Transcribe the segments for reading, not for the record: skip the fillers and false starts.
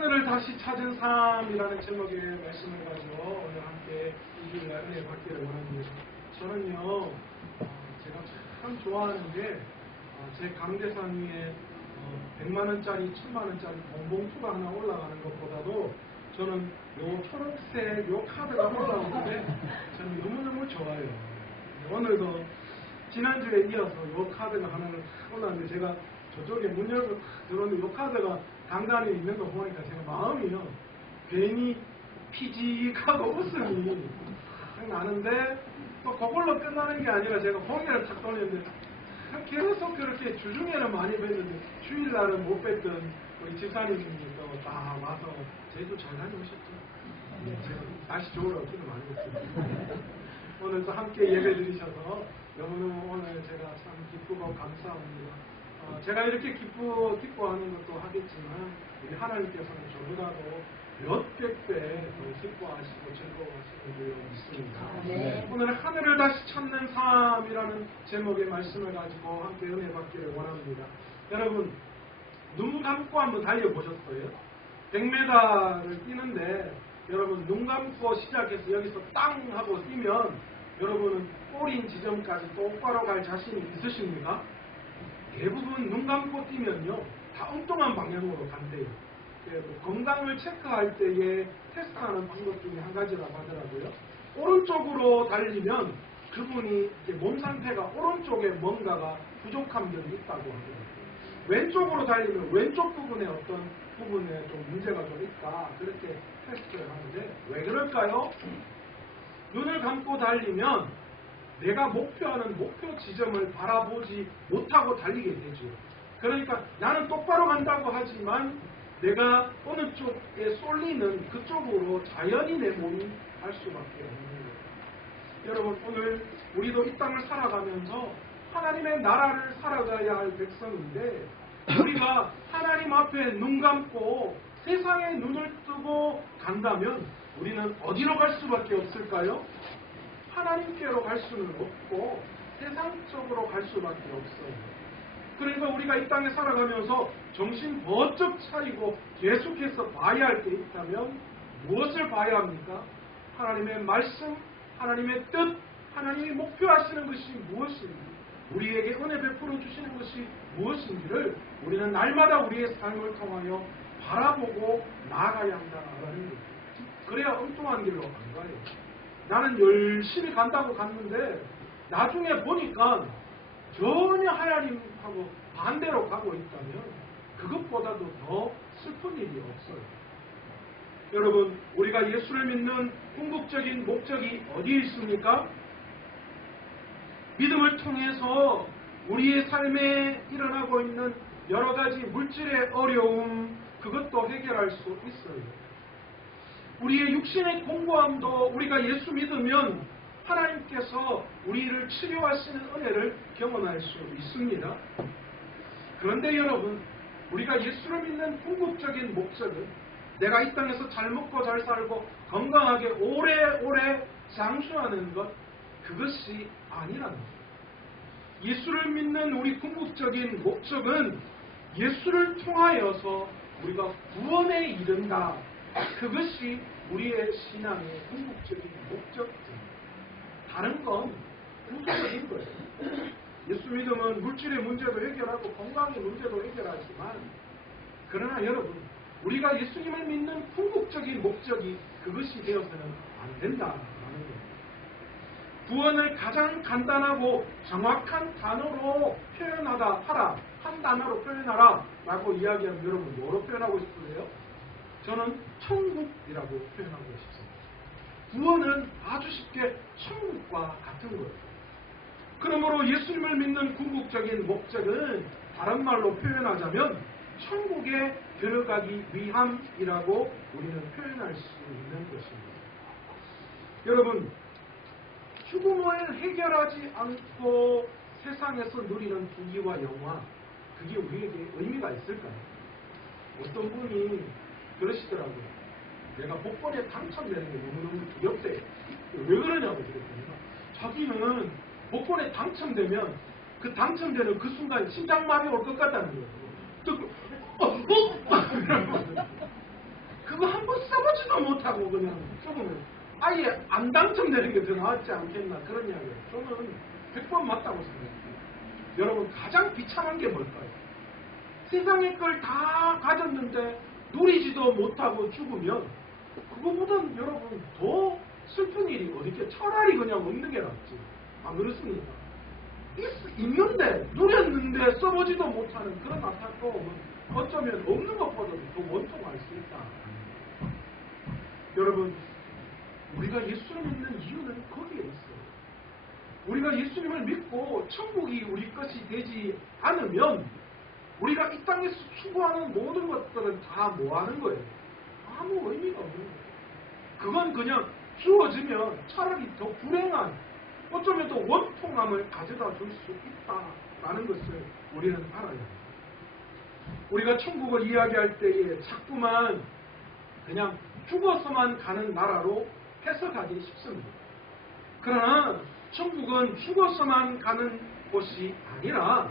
하늘을 다시 찾은 삶이라는 제목의 말씀을 가지고 오늘 함께 이 주일날 은혜 받기를 원합니다. 저는요, 제가 참 좋아하는 게 제 강대상 위에 100만원짜리, 1000만원짜리 봉봉투가 하나 올라가는 것보다도 저는 요 초록색 요 카드가 올라오는데 저는 너무너무 좋아요. 오늘도 지난주에 이어서 요 카드가 하나 올라왔는데 제가 저쪽에 문 열고 들어오는데 요 카드가 간간히 있는 거 보니까 제가 마음이요 괜히 피직하고 웃음이 나는데 또 그걸로 끝나는 게 아니라 제가 고개를 탁 돌렸는데 계속 그렇게 주중에는 많이 뵀는데 주일날은 못 뵀던 우리 집사님이 또 다 와서 제주 잘 다녀오셨죠? 제가 날씨 좋으라고 기도 많이 했습니다. 오늘 또 함께 예배 드리셔서 너무너무 오늘 제가 참 기쁘고 감사합니다. 제가 이렇게 기뻐하는 것도 하겠지만 우리 하나님께서는 저보다도 몇백 배 더 기뻐하시고 즐거워하시는 줄 믿습니다. 네. 오늘 하늘을 다시 찾는 삶이라는 제목의 말씀을 가지고 함께 은혜 받기를 원합니다. 여러분 눈 감고 한번 달려보셨어요? 100m를 뛰는데 여러분 눈 감고 시작해서 여기서 땅 하고 뛰면 여러분은 골인 지점까지 똑바로 갈 자신이 있으십니까? 대부분 눈 감고 뛰면요 다 엉뚱한 방향으로 간대요. 건강을 체크할 때에 테스트하는 방법 중에 한 가지라고 하더라고요. 오른쪽으로 달리면 그분이 몸 상태가 오른쪽에 뭔가가 부족함들이 있다고 하더라고요. 왼쪽으로 달리면 왼쪽 부분에 어떤 부분에 좀 문제가 좀 있다 그렇게 테스트를 하는데 왜 그럴까요? 눈을 감고 달리면 내가 목표하는 목표 지점을 바라보지 못하고 달리게 되죠. 그러니까 나는 똑바로 간다고 하지만 내가 어느 쪽에 쏠리는 그쪽으로 자연히 내 몸이 갈 수밖에 없는 거예요. 여러분 오늘 우리도 이 땅을 살아가면서 하나님의 나라를 살아가야 할 백성인데 우리가 하나님 앞에 눈 감고 세상에 눈을 뜨고 간다면 우리는 어디로 갈 수밖에 없을까요? 하나님께로 갈 수는 없고 세상 쪽으로 갈 수밖에 없어요. 그러니까 우리가 이 땅에 살아가면서 정신 번쩍 차리고 계속해서 봐야 할 게 있다면 무엇을 봐야 합니까? 하나님의 말씀, 하나님의 뜻, 하나님이 목표하시는 것이 무엇인지, 우리에게 은혜 베풀어 주시는 것이 무엇인지를 우리는 날마다 우리의 삶을 통하여 바라보고 나아가야 한다는 거예요. 그래야 엉뚱한 길로 안 가요. 나는 열심히 간다고 갔는데 나중에 보니까 전혀 하나님하고 반대로 가고 있다면 그것보다도 더 슬픈 일이 없어요. 여러분 우리가 예수를 믿는 궁극적인 목적이 어디에 있습니까? 믿음을 통해서 우리의 삶에 일어나고 있는 여러 가지 물질의 어려움 그것도 해결할 수 있어요. 우리의 육신의 공고함도 우리가 예수 믿으면 하나님께서 우리를 치료하시는 은혜를 경험할 수 있습니다. 그런데 여러분 우리가 예수를 믿는 궁극적인 목적은 내가 이 땅에서 잘 먹고 잘 살고 건강하게 오래오래 장수하는 것 그것이 아니라는 거예요. 예수를 믿는 우리 궁극적인 목적은 예수를 통하여서 우리가 구원에 이른다. 그것이 우리의 신앙의 궁극적인 목적입니다. 다른 건 부수적인 거예요. 예수 믿으면 물질의 문제도 해결하고 건강의 문제도 해결하지만 그러나 여러분 우리가 예수님을 믿는 궁극적인 목적이 그것이 되어서는 안 된다라는 거예요. 구원을 가장 간단하고 정확한 단어로 표현하다 하라. 한 단어로 표현하라 라고 이야기하면 여러분 뭐로 표현하고 싶으세요? 저는 천국이라고 표현하고 싶습니다. 구원은 아주 쉽게 천국과 같은 거예요. 그러므로 예수님을 믿는 궁극적인 목적은 다른 말로 표현하자면 천국에 들어가기 위함이라고 우리는 표현할 수 있는 것입니다. 여러분 죽음을 해결하지 않고 세상에서 누리는 부귀와 영화 그게 우리에게 의미가 있을까요? 어떤 분이 그러시더라고요. 내가 복권에 당첨되는 게 너무너무 두렵대. 왜 그러냐고 그랬더니 자기는 복권에 당첨되면 그 당첨되는 그 순간 심장마비 올 것 같다는 거예요. 못하고 그냥 죽으면 아예 안 당첨되는 게 더 나았지 않겠나 그런 이야기예요. 저는 100번 맞다고 생각해요. 여러분 가장 비참한 게 뭘까요? 세상의 걸 다 가졌는데 누리지도 못하고 죽으면 그거보단 여러분 더 슬픈 일이 어딨게 차라리 그냥 없는 게 낫지. 안 그렇습니까? 있는데 누렸는데 써보지도 못하는 그런 안타까움은 어쩌면 없는 것보다도 더 원통할 수 있다. 여러분 우리가 예수를 믿는 이유는 거기에 있어요. 우리가 예수님을 믿고 천국이 우리 것이 되지 않으면 우리가 이 땅에서 추구하는 모든 것들은 다 뭐하는 거예요? 아무 의미가 없는 거예요. 그건 그냥 주어지면 차라리 더 불행한 어쩌면 더 원통함을 가져다 줄 수 있다라는 것을 우리는 알아야 합니다. 우리가 천국을 이야기할 때에 자꾸만 그냥 죽어서만 가는 나라로 해석하기 쉽습니다. 그러나 천국은 죽어서만 가는 곳이 아니라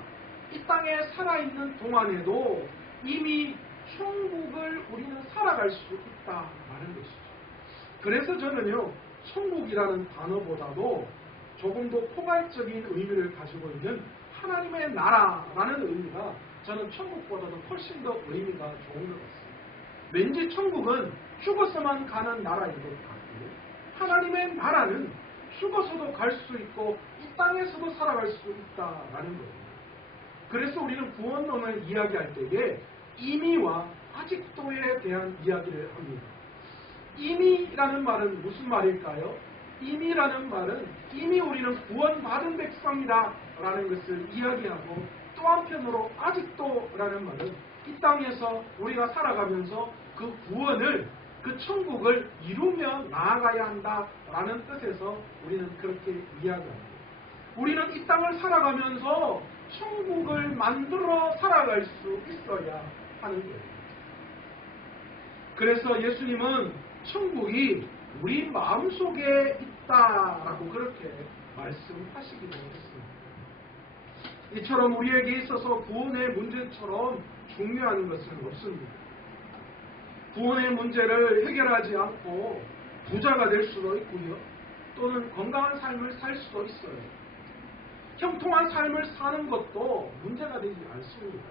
이 땅에 살아있는 동안에도 이미 천국을 우리는 살아갈 수 있다라는 것이죠. 그래서 저는요, 천국이라는 단어보다도 조금 더 포괄적인 의미를 가지고 있는 하나님의 나라라는 의미가 저는 천국보다도 훨씬 더 의미가 좋은 것 같습니다. 왠지 천국은 죽어서만 가는 나라인 것 같고 하나님의 나라는 죽어서도 갈 수 있고 이 땅에서도 살아갈 수 있다라는 거예요. 그래서 우리는 구원론을 이야기할 때에 이미와 아직도에 대한 이야기를 합니다. 이미라는 말은 무슨 말일까요? 이미라는 말은 이미 우리는 구원받은 백성이다 라는 것을 이야기하고 또 한편으로 아직도라는 말은 이 땅에서 우리가 살아가면서 그 구원을 그 천국을 이루며 나아가야 한다라는 뜻에서 우리는 그렇게 이야기합니다. 우리는 이 땅을 살아가면서 천국을 만들어 살아갈 수 있어야 하는 거예요. 그래서 예수님은 천국이 우리 마음속에 있다라고 그렇게 말씀하시기도 했습니다. 이처럼 우리에게 있어서 구원의 문제처럼 중요한 것은 없습니다. 구원의 문제를 해결하지 않고 부자가 될 수도 있고요. 또는 건강한 삶을 살 수도 있어요. 형통한 삶을 사는 것도 문제가 되지 않습니다.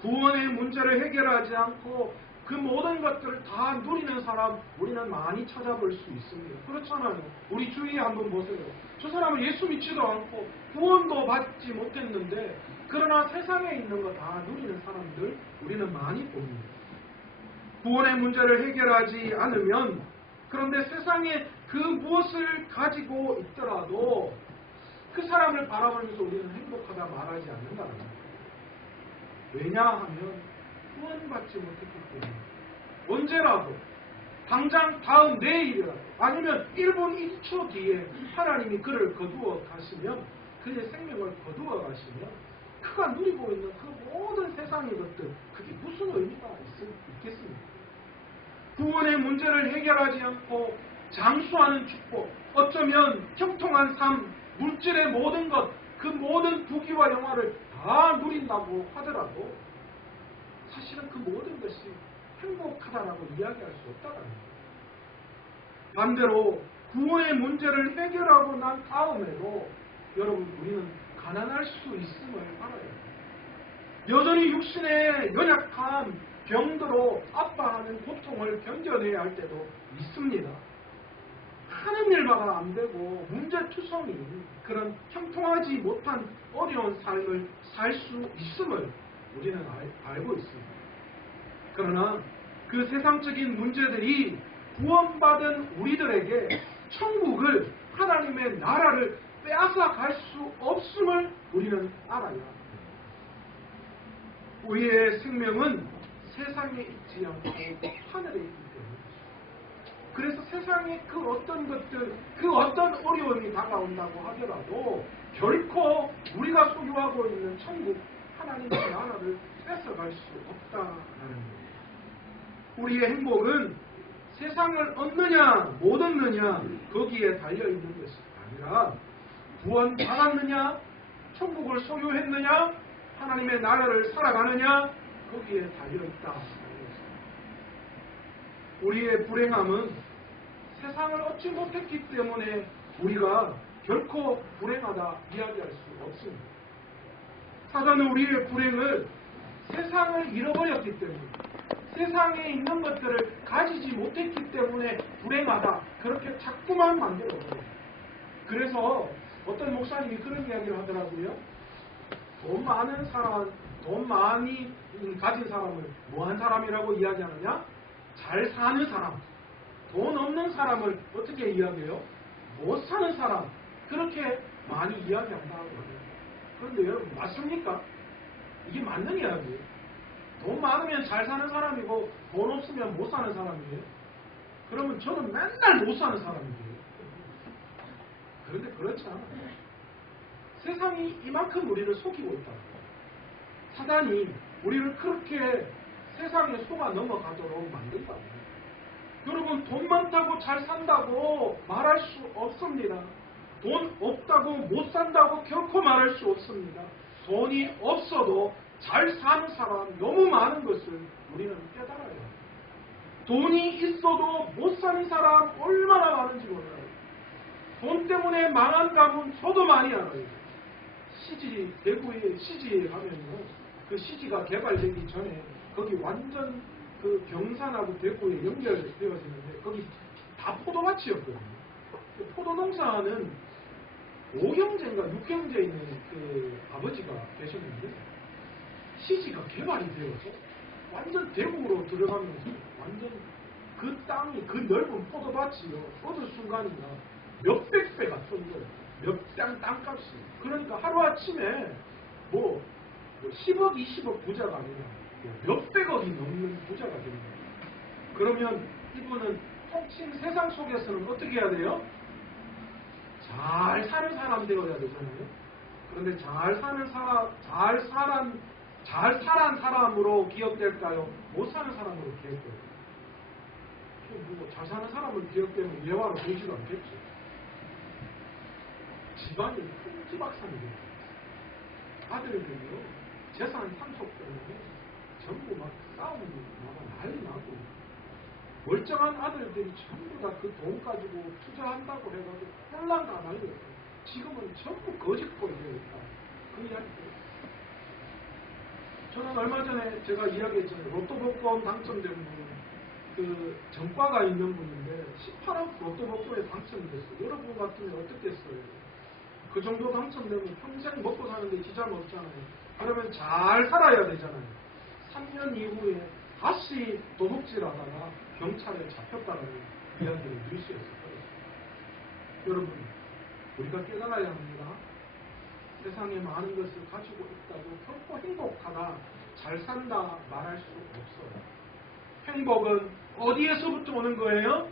구원의 문제를 해결하지 않고 그 모든 것들을 다 누리는 사람 우리는 많이 찾아볼 수 있습니다. 그렇잖아요. 우리 주위에 한번 보세요. 저 사람은 예수 믿지도 않고 구원도 받지 못했는데 그러나 세상에 있는 거 다 누리는 사람들 우리는 많이 봅니다. 구원의 문제를 해결하지 않으면 그런데 세상에 그 무엇을 가지고 있더라도 그 사람을 바라보면서 우리는 행복하다 말하지 않는다는 거예요. 왜냐하면 구원받지 못했기 때문에 언제라도 당장 다음 내일이라도 아니면 1분 1초 뒤에 하나님이 그를 거두어 가시면 그의 생명을 거두어 가시면 그가 누리고 있는 그 모든 세상의 것들 그게 무슨 의미가 있겠습니까? 구원의 문제를 해결하지 않고 장수하는 축복 어쩌면 형통한 삶 물질의 모든 것 그 모든 부귀와 영화를 다 누린다고 하더라도 사실은 그 모든 것이 행복하다라고 이야기할 수 없다는 거예요. 반대로 구원의 문제를 해결하고 난 다음에도 여러분 우리는 가난할 수 있음을 알아야 해요. 여전히 육신의 연약한 병들어 아파하는 고통을 견뎌내야 할 때도 있습니다. 하는 일마다 안 되고 문제투성인 그런 형통하지 못한 어려운 삶을 살 수 있음을 우리는 알고 있습니다. 그러나 그 세상적인 문제들이 구원받은 우리들에게 천국을 하나님의 나라를 빼앗아 갈 수 없음을 우리는 알아야 합니다. 우리의 생명은 세상에 있지 않고 하늘에 있기 때문에 그래서 세상에 그 어떤 것들, 그 어떤 어려움이 다가온다고 하더라도 결코 우리가 소유하고 있는 천국, 하나님의 나라를 뺏어갈 수 없다라는 거예요. 우리의 행복은 세상을 얻느냐 못 얻느냐 거기에 달려있는 것이 아니라 구원 받았느냐, 천국을 소유했느냐, 하나님의 나라를 살아가느냐 거기에 달려있다. 우리의 불행함은 세상을 얻지 못했기 때문에 우리가 결코 불행하다 이야기할 수 없습니다. 사단은 우리의 불행을 세상을 잃어버렸기 때문에, 세상에 있는 것들을 가지지 못했기 때문에 불행하다, 그렇게 자꾸만 만들어버려요. 그래서 어떤 목사님이 그런 이야기를 하더라고요. 돈 많은 사람, 돈 많이 가진 사람을 뭐한 사람이라고 이야기하느냐? 잘 사는 사람. 돈 없는 사람을 어떻게 이야기해요? 못 사는 사람. 그렇게 많이 이야기한다고 해요. 그런데 여러분, 맞습니까? 이게 맞는 이야기예요. 돈 많으면 잘 사는 사람이고 돈 없으면 못 사는 사람이에요. 그러면 저는 맨날 못 사는 사람이에요. 그런데 그렇지 않아요. 세상이 이만큼 우리를 속이고 있다. 사단이 우리를 그렇게 세상에 속아 넘어가도록 만든다. 여러분, 돈 많다고 잘 산다고 말할 수 없습니다. 돈 없다고 못 산다고 결코 말할 수 없습니다. 돈이 없어도 잘 사는 사람 너무 많은 것을 우리는 깨달아야 합니다. 돈이 있어도 못 사는 사람 얼마나 많은지 몰라요. 돈 때문에 망한 가문 저도 많이 알아요. 대구의 CG에 가면요, 그 CG가 개발되기 전에 거기 완전 그 경산하고 대구에 연결되어져 있는데 거기 다 포도밭이었거든요. 포도 농사는 5형제인가 6형제 있는 그 아버지가 계셨는데 CG가 개발이 되어서 완전 대구로 들어가면서 완전 그 땅이, 그 넓은 포도밭이요, 어느 순간이나 몇백 배가 뜬 거예요. 땅값이. 그러니까 하루아침에 뭐 10억, 20억 부자가 아니라 몇백억이 넘는 부자가 됩니다. 그러면 이분은 통칭 세상 속에서는 어떻게 해야 돼요? 잘 사는 사람 되어야 되잖아요. 그런데 잘 살한 사람으로 기억될까요? 못 사는 사람으로 기억될까요? 잘 사는 사람을 기억되면 예화로 보지도 않겠죠. 집안이 풍지박산이 돼요. 아들들이요, 재산 상속 때문에 전부 막 싸움이 나고 난리 나고, 멀쩡한 아들들이 전부 다 그 돈 가지고 투자한다고 해가지고 혼란 다 날려요. 지금은 전부 거짓골이 되어있다. 그 이야기예요. 저는 얼마 전에 제가 이야기했잖아요. 로또 복권 당첨된 분, 그 전과가 있는 분인데 18억 로또 복권에 당첨이 됐어요. 여러분 같으면 어떻겠어요? 그 정도 당첨되면 평생 먹고 사는데 지장 없잖아요. 그러면 잘 살아야 되잖아요. 3년 이후에 다시 도둑질하다가 경찰에 잡혔다는 이야기를 뉴스에서 들었어요. 여러분, 우리가 깨달아야 합니다. 세상에 많은 것을 가지고 있다고 결코 행복하다, 잘 산다 말할 수 없어요. 행복은 어디에서부터 오는 거예요?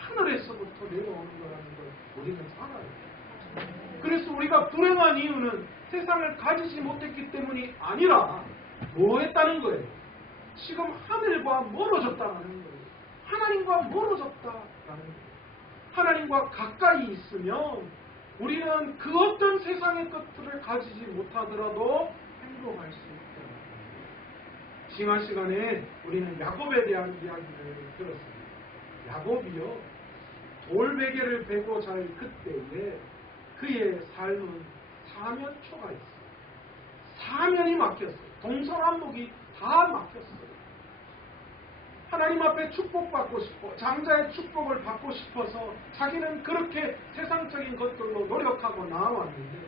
하늘에서부터 내려오는 거라는 걸 우리는 알아요. 그래서 우리가 불행한 이유는 세상을 가지지 못했기 때문이 아니라 뭐 했다는 거예요? 지금 하늘과 멀어졌다는 거예요. 하나님과 멀어졌다라는 거예요. 하나님과 가까이 있으면 우리는 그 어떤 세상의 것들을 가지지 못하더라도 행복할 수 있다. 지난 시간에 우리는 야곱에 대한 이야기를 들었습니다. 야곱이요, 돌베개를 베고 잘 그때에 그의 삶은 사면초가 있어요. 사면이 막혔어요. 동서남북이 다 막혔어요. 하나님 앞에 축복받고 싶어, 장자의 축복을 받고 싶어서 자기는 그렇게 세상적인 것들로 노력하고 나아왔는데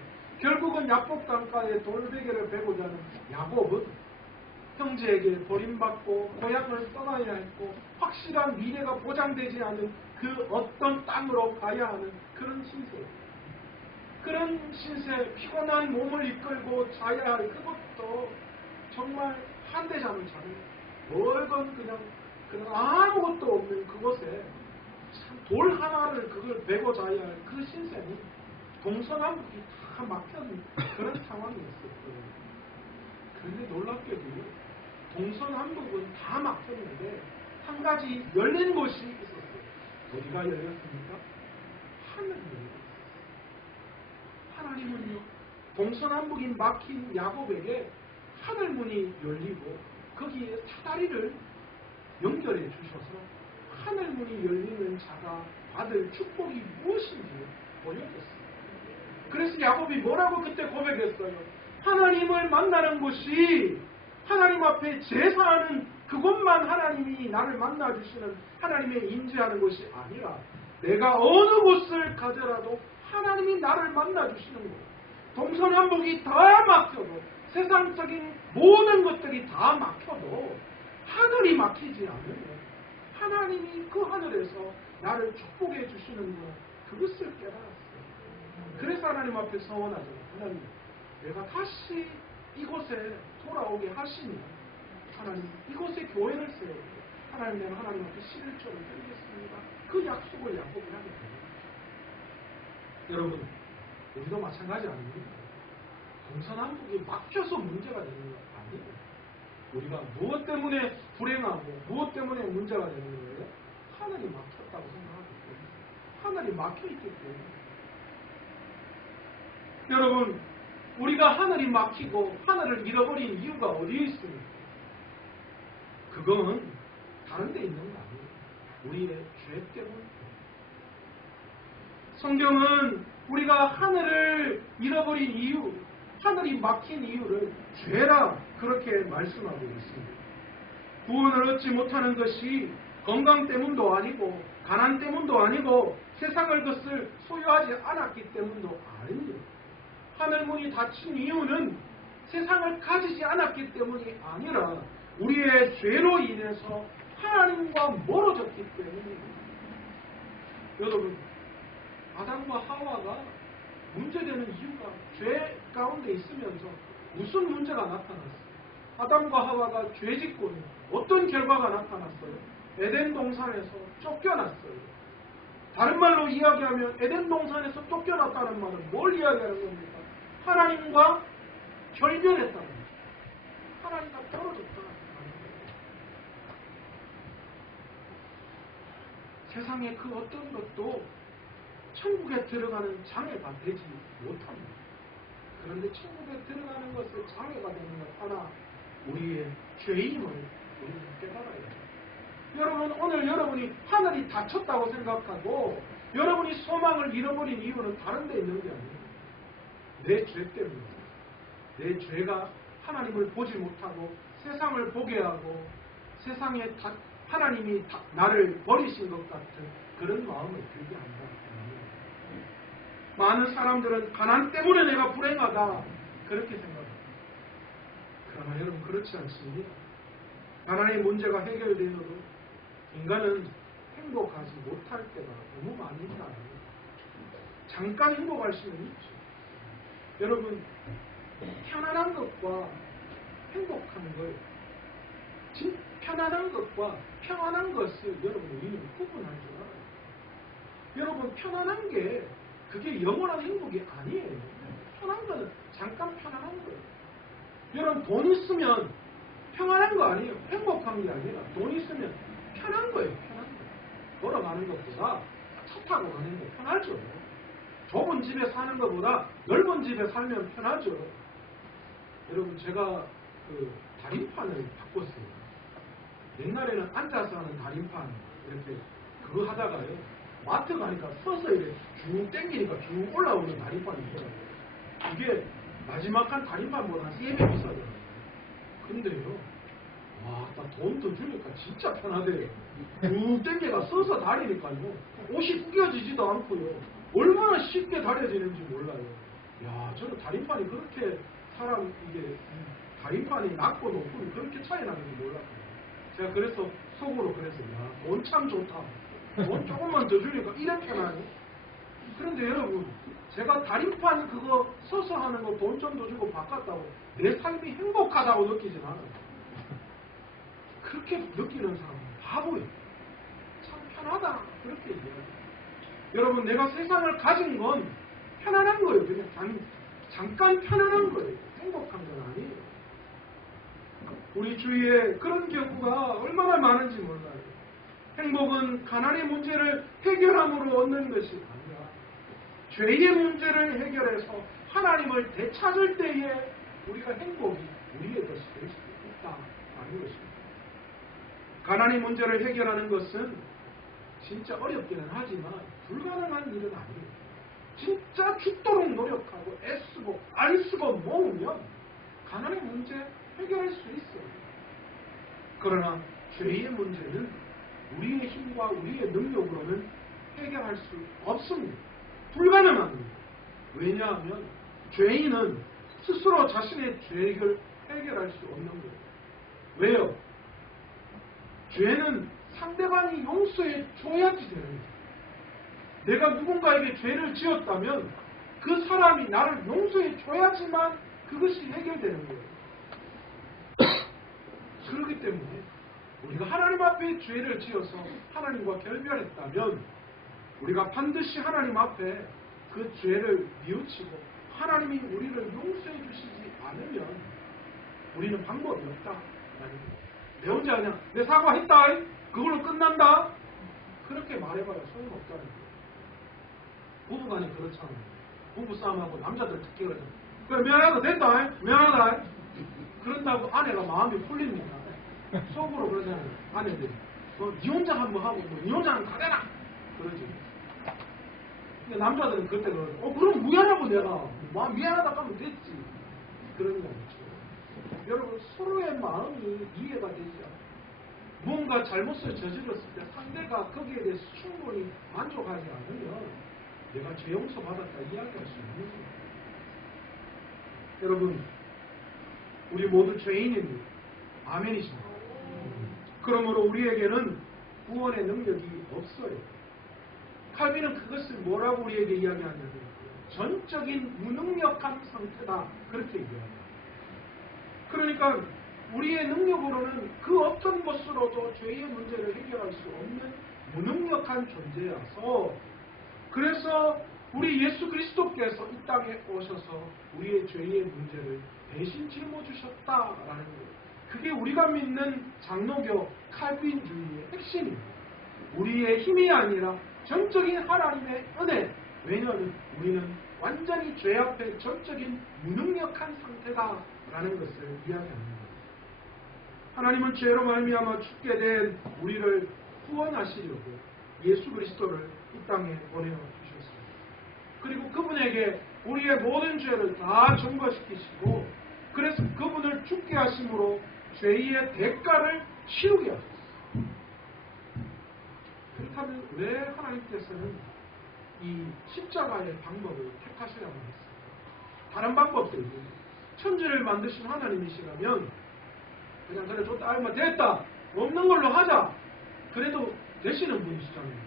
결국은 야복강가에 돌베개를 베고자 하는 야곱은 형제에게 버림받고 고향을 떠나야 했고 확실한 미래가 보장되지 않은 그 어떤 땅으로 가야 하는 그런 신세예요. 그런 신세, 피곤한 몸을 이끌고 자야 할 그것도 정말 한대잠을 자는 멀건 그냥 아무것도 없는 그곳에 참 돌 하나를 그걸 베고 자야 할 그 신세는 동서남북이 다 막힌 그런 상황이었어요. 그런데 놀랍게도 동서남북은 다 막혔는데 한 가지 열린 곳이 있었어요. 어디가 열렸습니까? 하늘이 열렸어요. 하나님은요, 동서남북이 막힌 야곱에게 하늘문이 열리고 거기에 사다리를 연결해 주셔서 하늘문이 열리는 자가 받을 축복이 무엇인지 보여줬어요. 그래서 야곱이 뭐라고 그때 고백했어요? 하나님을 만나는 것이 하나님 앞에 제사하는 그것만 하나님이 나를 만나주시는 하나님의 인지하는 것이 아니라 내가 어느 곳을 가더라도 하나님이 나를 만나주시는 거예요. 동서남북이 다 막혀도 세상적인 모든 것들이 다 막혀도 하늘이 막히지 않으면 하나님이 그 하늘에서 나를 축복해 주시는 것 그것을 깨달았어요. 그래서 하나님 앞에 서원하죠. 하나님 내가 다시 이곳에 돌아오게 하시니 하나님 이곳에 교회를 세우고 하나님 내가 하나님 앞에 11조를 드리겠습니다. 그 약속을 야곱이 하게 됩니다. 여러분 우리도 마찬가지 아닙니까? 동서남북이 막혀서 문제가 되는 거 아니에요. 우리가 무엇 때문에 불행하고 무엇 때문에 문제가 되는 거예요? 하늘이 막혔다고 생각하기 때문에 하늘이 막혀있기 때문에 여러분 우리가 하늘이 막히고 하늘을 잃어버린 이유가 어디에 있습니까? 그건 다른 데 있는 거 아니에요. 우리의 죄 때문에. 성경은 우리가 하늘을 잃어버린 이유, 하늘이 막힌 이유를 죄라 그렇게 말씀하고 있습니다. 구원을 얻지 못하는 것이 건강 때문도 아니고 가난 때문도 아니고 세상을 것을 소유하지 않았기 때문도 아닙니다. 하늘문이 닫힌 이유는 세상을 가지지 않았기 때문이 아니라 우리의 죄로 인해서 하나님과 멀어졌기 때문입니다. 여러분 아담과 하와가 문제되는 이유가 죄 가운데 있으면서 무슨 문제가 나타났어요? 아담과 하와가 죄 짓고 어떤 결과가 나타났어요? 에덴 동산에서 쫓겨났어요. 다른 말로 이야기하면 에덴 동산에서 쫓겨났다는 말은 뭘 이야기하는 겁니까? 하나님과 결별했다는 거죠. 하나님과 떨어졌다는 거죠. 세상의 그 어떤 것도 천국에 들어가는 장애가 되지 못합니다. 그런데 천국에 들어가는 것을 장애가 되는 것 하나 우리의 죄임을 우리는 깨달아야 합니다. 여러분 오늘 여러분이 하늘이 닫혔다고 생각하고 여러분이 소망을 잃어버린 이유는 다른 데 있는 게 아니에요. 내 죄 때문입니다. 내 죄가 하나님을 보지 못하고 세상을 보게 하고 세상에 하나님이 나를 버리신 것 같은 그런 마음을 들게 한다. 많은 사람들은 가난 때문에 내가 불행하다 그렇게 생각합니다. 그러나 여러분 그렇지 않습니다. 가난의 문제가 해결되어도 인간은 행복하지 못할 때가 너무 많이 있다. 잠깐 행복할 수는 있죠. 여러분 편안한 것과 행복한 걸 편안한 것과 평안한 것을 여러분 우리는 구분할 줄 알아요. 여러분 편안한 게 그게 영원한 행복이 아니에요. 편한 거는 잠깐 편안한 거예요. 여러분 돈 있으면 평안한 거 아니에요. 행복한 게 아니라 돈 있으면 편한 거예요. 편한 거. 걸어가는 것보다 차 타고 가는 게 편하죠. 좁은 집에 사는 것보다 넓은 집에 살면 편하죠. 여러분 제가 그 다림판을 바꿨어요. 옛날에는 앉아서 하는 다림판 이렇게 그거 하다가요. 마트 가니까 서서 이렇게 쭉 땡기니까 쭉 올라오는 다림판이 있더라고요. 그게 마지막 한 다림판보다 3배 비싸더라고요. 근데요. 와, 나 돈 더 주니까 진짜 편하대요. 쭉 땡겨가 서서 다니니까요. 옷이 구겨지지도 않고요. 얼마나 쉽게 다려지는지 몰라요. 야, 저는 다림판이 그렇게 사람 이게 다림판이 낮고 높고 그렇게 차이 나는지 몰랐어요. 제가 그래서 속으로 그랬어요. 야, 돈 참 좋다. 돈 조금만 더 주니까 이래 편하네. 그런데 여러분, 제가 다림판 그거 서서 하는 거 돈 좀 더 주고 바꿨다고 내 삶이 행복하다고 느끼진 않아요. 그렇게 느끼는 사람은 바보예요. 참 편하다. 그렇게 얘기해요. 여러분, 내가 세상을 가진 건 편안한 거예요. 그냥 잠깐 편안한 거예요. 행복한 건 아니에요. 우리 주위에 그런 경우가 얼마나 많은지 몰라요. 행복은 가난의 문제를 해결함으로 얻는 것이 아니라 죄의 문제를 해결해서 하나님을 되찾을 때에 우리가 행복이 우리의 것이 될 수 있다는 것입니다. 가난의 문제를 해결하는 것은 진짜 어렵기는 하지만 불가능한 일은 아니에요. 진짜 죽도록 노력하고 애쓰고 알쓰고 모으면 가난의 문제 해결할 수 있어요. 그러나 죄의 문제는 우리의 힘과 우리의 능력으로는 해결할 수 없습니다. 불가능합니다. 왜냐하면 죄인은 스스로 자신의 죄를 해결할 수 없는 거예요. 왜요? 죄는 상대방이 용서해 줘야지 되는 거예요. 내가 누군가에게 죄를 지었다면 그 사람이 나를 용서해 줘야지만 그것이 해결되는 거예요. 그렇기 때문에 우리가 하나님 앞에 죄를 지어서 하나님과 결별했다면 우리가 반드시 하나님 앞에 그 죄를 뉘우치고 하나님이 우리를 용서해 주시지 않으면 우리는 방법이 없다. 내 혼자 그냥 내 사과했다. 그걸로 끝난다. 그렇게 말해봐야 소용없다는 거예요. 부부간에 그렇잖아요. 부부싸움하고 남자들 특히 그러잖아요. 그래 미안하다 됐다. 미안하다. 그런다고 아내가 마음이 풀립니까? 속으로 그러잖아요. 아내들이. 니 혼자 한번 하고 니 혼자는 다 되나? 그러지. 근데 남자들은 그때 그러죠. 그럼 미안하고 내가 미안하다 하면 됐지. 그런 거 아니죠. 여러분 서로의 마음이 이해가 되지 않아요. 무언가 잘못을 저질렀을 때 상대가 거기에 대해서 충분히 만족하지 않으면 내가 죄 용서 받았다 이야기할 수 있는 거예요. 여러분 우리 모두 죄인입니다. 아멘이십니다. 그러므로 우리에게는 구원의 능력이 없어요. 칼빈은 그것을 뭐라고 우리에게 이야기하냐면 전적인 무능력한 상태다. 그렇게 얘기합니다. 그러니까 우리의 능력으로는 그 어떤 것으로도 죄의 문제를 해결할 수 없는 무능력한 존재여서 그래서 우리 예수 그리스도께서 이 땅에 오셔서 우리의 죄의 문제를 대신 짊어지셨다라는 거예요. 그게 우리가 믿는 장로교 칼빈주의의 핵심입니다. 우리의 힘이 아니라 전적인 하나님의 은혜. 왜냐하면 우리는 완전히 죄 앞에 전적인 무능력한 상태다라는 것을 이야기합니다. 하나님은 죄로 말미암아 죽게 된 우리를 구원하시려고 예수 그리스도를 이 땅에 보내주셨습니다. 그리고 그분에게 우리의 모든 죄를 다 전가시키시고 그래서 그분을 죽게 하심으로 죄의 대가를 치르게 하셨어요. 그렇다면 왜 하나님께서는 이 십자가의 방법을 택하시라고 했어요? 다른 방법도 있는데 천지를 만드신 하나님이시라면 그냥 그래 좋다 알면 됐다 없는 걸로 하자 그래도 되시는 분이시잖아요.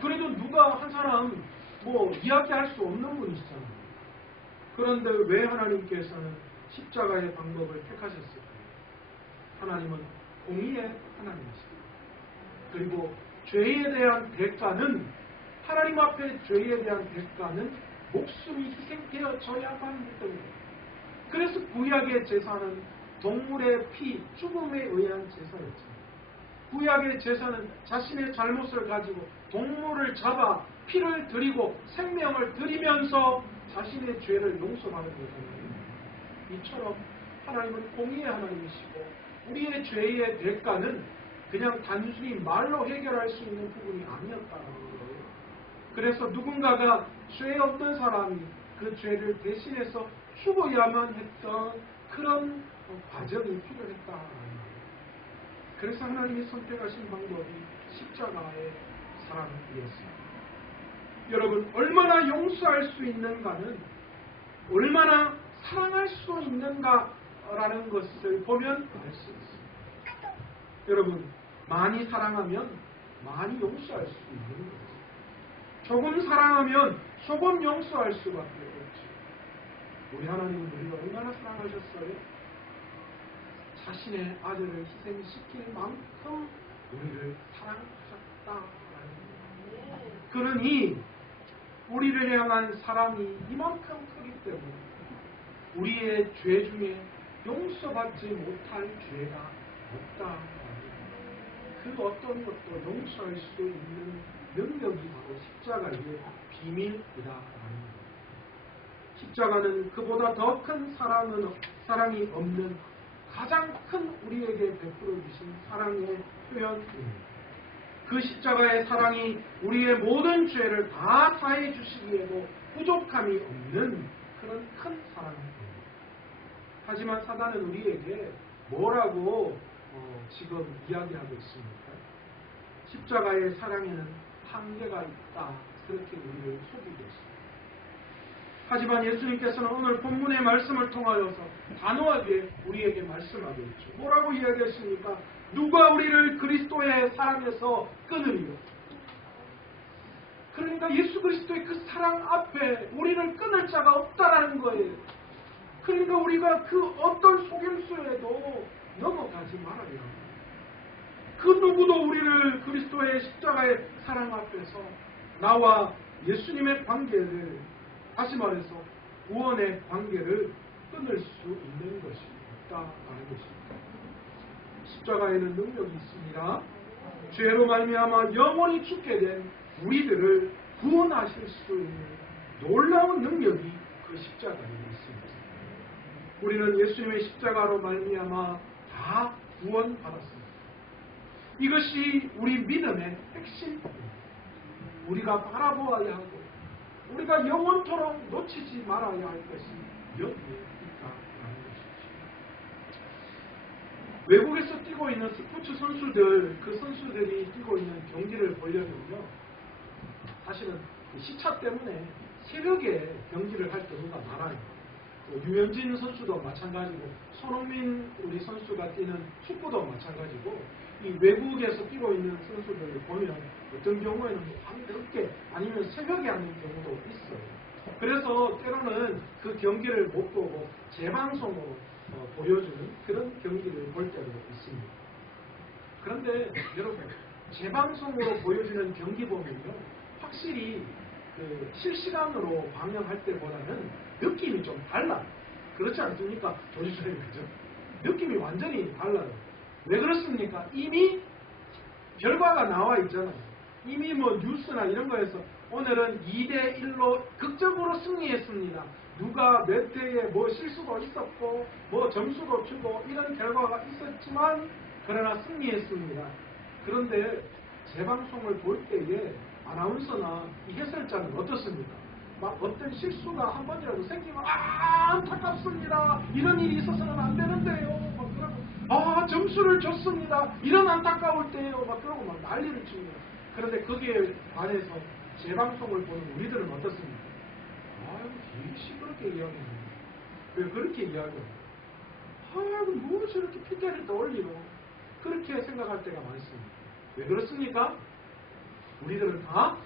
그래도 누가 한 사람 이야기할 수 없는 분이시잖아요. 그런데 왜 하나님께서는 십자가의 방법을 택하셨을까요? 하나님은 공의의 하나님이십니다. 그리고 죄에 대한 대가는 하나님 앞에 죄에 대한 대가는 목숨이 희생되어져야만 했던 거예요. 그래서 구약의 제사는 동물의 피, 죽음에 의한 제사였죠. 구약의 제사는 자신의 잘못을 가지고 동물을 잡아 피를 드리고 생명을 드리면서 자신의 죄를 용서받는 거잖아요. 이처럼 하나님은 공의의 하나님이시고 우리의 죄의 대가는 그냥 단순히 말로 해결할 수 있는 부분이 아니었다는 거예요. 그래서 누군가가 죄 없는 사람이 그 죄를 대신해서 죽어야만 했던 그런 과정이 필요했다는 거예요. 그래서 하나님이 선택하신 방법이 십자가의 사랑이었습니다. 여러분 얼마나 용서할 수 있는가는 얼마나 사랑할 수 있는가라는 것을 보면 알 수 있습니다. 여러분 많이 사랑하면 많이 용서할 수 있는 거죠. 조금 사랑하면 조금 용서할 수밖에 없죠. 우리 하나님은 우리가 얼마나 사랑하셨어요? 자신의 아들을 희생시킬 만큼 우리를 사랑하셨다. 그러니 우리를 향한 사랑이 이만큼 크기 때문에 우리의 죄 중에 용서받지 못할 죄가 없다. 그 어떤 것도 용서할 수 있는 능력이 바로 십자가의 비밀이다. 십자가는 그보다 더 큰 사랑이 없는 가장 큰 우리에게 베풀어 주신 사랑의 표현입니다. 그 십자가의 사랑이 우리의 모든 죄를 다 사해 주시기에도 부족함이 없는 그런 큰 사랑입니다. 하지만 사단은 우리에게 뭐라고 지금 이야기하고 있습니까? 십자가의 사랑에는 한계가 있다. 그렇게 우리를 속이고 있습니다. 하지만 예수님께서는 오늘 본문의 말씀을 통하여서 단호하게 우리에게 말씀하고 있죠. 뭐라고 이야기했습니까? 누가 우리를 그리스도의 사랑에서 끊으리요? 그러니까 예수 그리스도의 그 사랑 앞에 우리를 끊을 자가 없다라는 거예요. 그러니까 우리가 그 어떤 속임수에도 넘어가지 말아야 합니다. 그 누구도 우리를 그리스도의 십자가의 사랑 앞에서 나와 예수님의 관계를, 다시 말해서 구원의 관계를 끊을 수 있는 것이 없다라는 것입니다. 십자가에는 능력이 있습니다. 죄로 말미암아 영원히 죽게 된 우리들을 구원하실 수 있는 놀라운 능력이 그 십자가에 있습니다. 우리는 예수님의 십자가로 말미암아 다 구원받았습니다. 이것이 우리 믿음의 핵심입니다. 우리가 바라보아야 하고 우리가 영원토록 놓치지 말아야 할 것이 여기에 있다라는 것입니다. 외국에서 뛰고 있는 스포츠 선수들, 그 선수들이 뛰고 있는 경기를 보려면요, 사실은 시차 때문에 새벽에 경기를 할 경우가 많아요. 유현진 선수도 마찬가지고, 손흥민 우리 선수가 뛰는 축구도 마찬가지고, 이 외국에서 뛰고 있는 선수들을 보면 어떤 경우에는 밤늦게 아니면 새벽에 하는 경우도 있어요. 그래서 때로는 그 경기를 못 보고 재방송으로 보여주는 그런 경기를 볼 때도 있습니다. 그런데 여러분, 재방송으로 보여주는 경기 보면요, 확실히 그 실시간으로 방영할 때보다는 느낌이 좀 달라요. 그렇지 않습니까? 조지수님, 그죠? 느낌이 완전히 달라요. 왜 그렇습니까? 이미 결과가 나와 있잖아요. 이미 뭐 뉴스나 이런 거에서 오늘은 2대1로 극적으로 승리했습니다. 누가 몇 대에 뭐 실수도 있었고 뭐 점수도 주고 이런 결과가 있었지만 그러나 승리했습니다. 그런데 재방송을 볼 때에 아나운서나 이 해설자는 어떻습니까? 막 어떤 실수가 한 번이라도 생기면 안타깝습니다. 이런 일이 있어서는 안 되는데요. 막 그러고 점수를 줬습니다. 이런 안타까울 때요. 막 그러고 막 난리를 칩니다. 그런데 거기에 반해서 재방송을 보는 우리들은 어떻습니까? 되게 시끄럽게 이야기합니다. 왜 그렇게 이야기합니까? 뭐 저렇게 핏대를 떠올리노? 그렇게 생각할 때가 많습니다. 왜 그렇습니까? 우리들은 다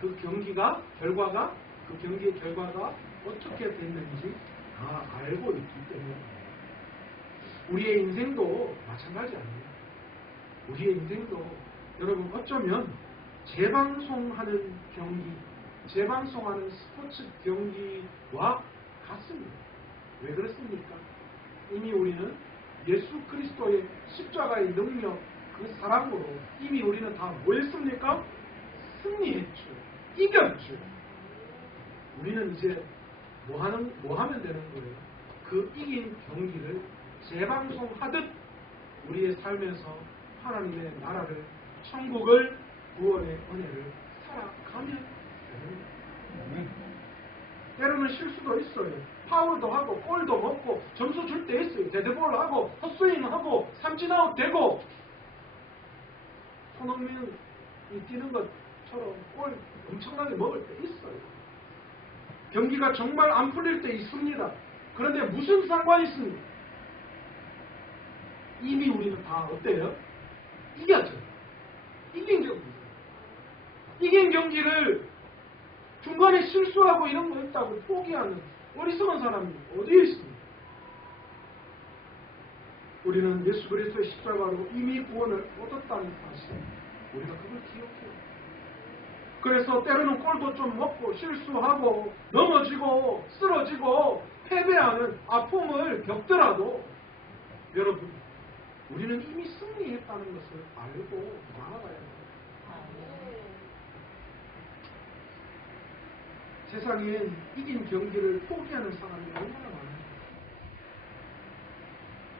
그 경기가 결과가 그 경기의 결과가 어떻게 됐는지 다 알고 있기 때문에 우리의 인생도 마찬가지 아니에요. 우리의 인생도 여러분 어쩌면 재방송하는 경기, 재방송하는 스포츠 경기와 같습니다. 왜 그렇습니까? 이미 우리는 예수 그리스도의 십자가의 능력, 그 사랑으로 이미 우리는 다 뭐 했습니까? 승리했죠. 이겼죠. 우리는 이제 뭐 하면 되는 거예요? 그 이긴 경기를 재방송하듯 우리의 삶에서 하나님의 나라를, 천국을, 구원의 은혜를 살아가면 되는 거예요. 때로는 실수도 있어요. 파울도 하고 골도 먹고 점수 줄 때 있어요. 데드볼 하고 헛스윙하고 삼진아웃 되고, 손흥민이 뛰는 것처럼 골 엄청나게 먹을 때 있어요. 경기가 정말 안 풀릴 때 있습니다. 그런데 무슨 상관이 있습니까? 이미 우리는 다 어때요? 이겼죠. 이긴 경기입니다. 이긴 경기를 중간에 실수하고 이런 거 있다고 포기하는 어리석은 사람이 어디에 있습니까? 우리는 예수 그리스도의 십자가로 이미 구원을 얻었다는 사실, 우리가 그걸 기억해요. 그래서 때로는 골도 좀 먹고 실수하고 넘어지고 쓰러지고 패배하는 아픔을 겪더라도 여러분, 우리는 이미 승리했다는 것을 알고 나아가야 합니다. 세상엔 이긴 경기를 포기하는 사람이 얼마나 많아요.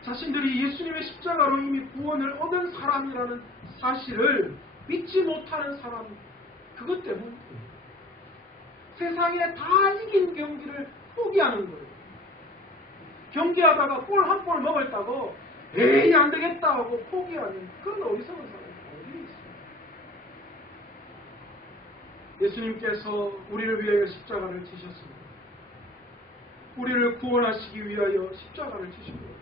자신들이 예수님의 십자가로 이미 구원을 얻은 사람이라는 사실을 믿지 못하는 사람, 그것 때문이에요. 세상에 다 이긴 경기를 포기하는 거예요. 경기하다가 골 한 골 먹었다고 에이 안 되겠다 하고 포기하는 그런 어리석은 사람이 어디 있습니까? 예수님께서 우리를 위하여 십자가를 지셨습니다. 우리를 구원하시기 위하여 십자가를 지셨고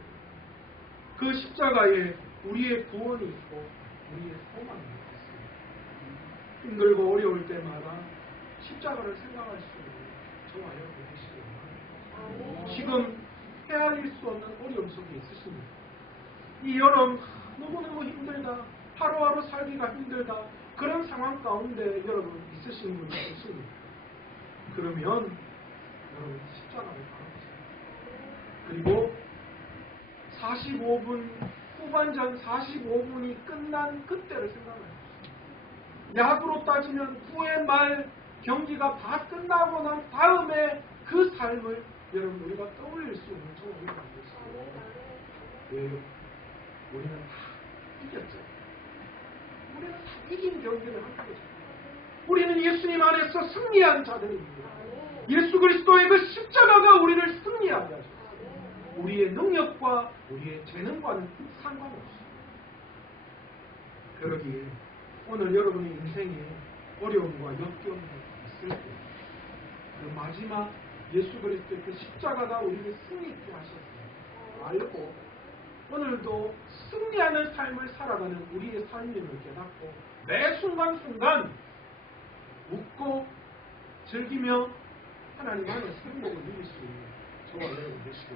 그 십자가에 우리의 구원이 있고 우리의 소망이 있습니다. 힘들고 어려울 때마다 십자가를 생각할 수 있는 저와 여러분 되시기 바랍니다. 지금 헤아릴 수 없는 어려움 속에 있으십니다. 이 여름 너무너무 힘들다, 하루하루 살기가 힘들다, 그런 상황 가운데 여러분 있으시는 분이 있습니다. 그러면 여러분 십자가를 바라보세요. 그리고 45분, 후반전 45분이 끝난 그때를 생각해요. 야구로 따지면 9회 말 경기가 다 끝나고 난 다음에 그 삶을 여러분 우리가 떠올릴 수 있는 저우리가 안 됐어요. 왜요? 우리는 다 이겼죠. 우리는 다 이긴 경기를 한 거죠. 우리는 예수님 안에서 승리한 자들입니다. 예수 그리스도의 그 십자가가 우리를 승리하게 하죠. 우리의 능력과 우리의 재능과는 상관없어요. 그러기에 오늘 여러분의 인생에 어려움과 역경이 있을 때 그 마지막 예수 그리스도의 그 십자가가 우리를 승리케 하셨어요. 알고 오늘도 승리하는 삶을 살아가는 우리의 삶임을 깨닫고 매 순간순간 웃고 즐기며 하나님 안에서 행복을 누릴 수 있는 저와 여러분 되시기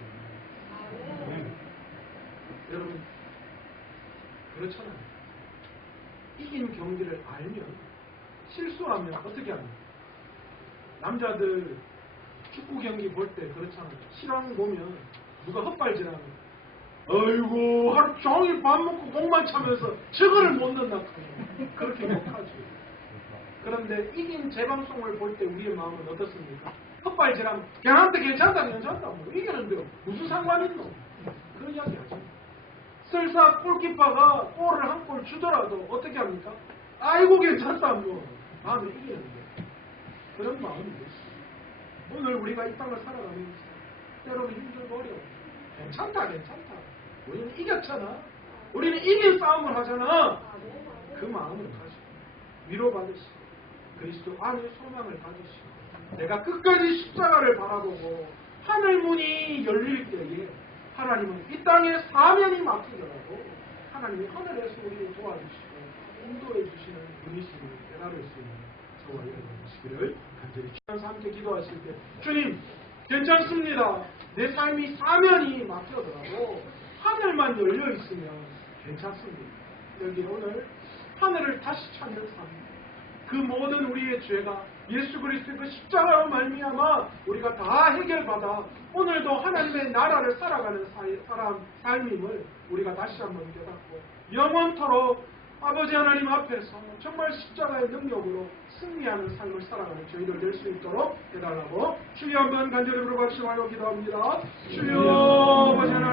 바랍니다. 여러분 그렇잖아요. 이긴 경기를 알면 실수하면 어떻게 합니까? 남자들 축구 경기 볼 때 그렇잖아요. 실황 보면 누가 헛발질하면 아이고 하루 종일 밥 먹고 공만 차면서 저거를 못 넣나 그렇게 욕하죠. 그런데 이긴 재방송을 볼 때 우리의 마음은 어떻습니까? 헛발질하면 걔한테 괜찮다 뭐 이기는데요 무슨 상관 있노? 그런 이야기 하죠. 설사 골키퍼가 골을 한 골 주더라도 어떻게 합니까? 아이고 괜찮다 뭐 마음에 이기는데 그런 마음이 있어요. 오늘 우리가 이 땅을 살아가면서 때로는 힘들고 어려워. 괜찮다. 우리는 이겼잖아. 우리는 이긴 싸움을 하잖아. 그 마음을 가지고 위로받으시고 그리스도 안에 소망을 가지시고 내가 끝까지 십자가를 바라보고 하늘 문이 열릴 때에 하나님은 이 땅에 사면이 막히더라도 하나님이 하늘에서 우리를 도와주시고 인도해 주시는 분이심을 깨달을 수 있는 저와 여러분 되시기를 간절히 주님과 함께 기도하실 때 주님 괜찮습니다. 내 삶이 사면이 막혀더라도 하늘만 열려 있으면 괜찮습니다. 여기 오늘 하늘을 다시 찾는 삶, 그 모든 우리의 죄가 예수 그리스도의 그 십자가로 말미암아 우리가 다 해결받아 오늘도 하나님의 나라를 살아가는 삶임을 우리가 다시 한번 깨닫고 영원토록 아버지 하나님 앞에서 정말 십자가의 능력으로 승리하는 삶을 살아가는 저희들 될 수 있도록 해달라고 주여 한번 간절히 부르짖으며 기도합니다. 주여 아버지 하나님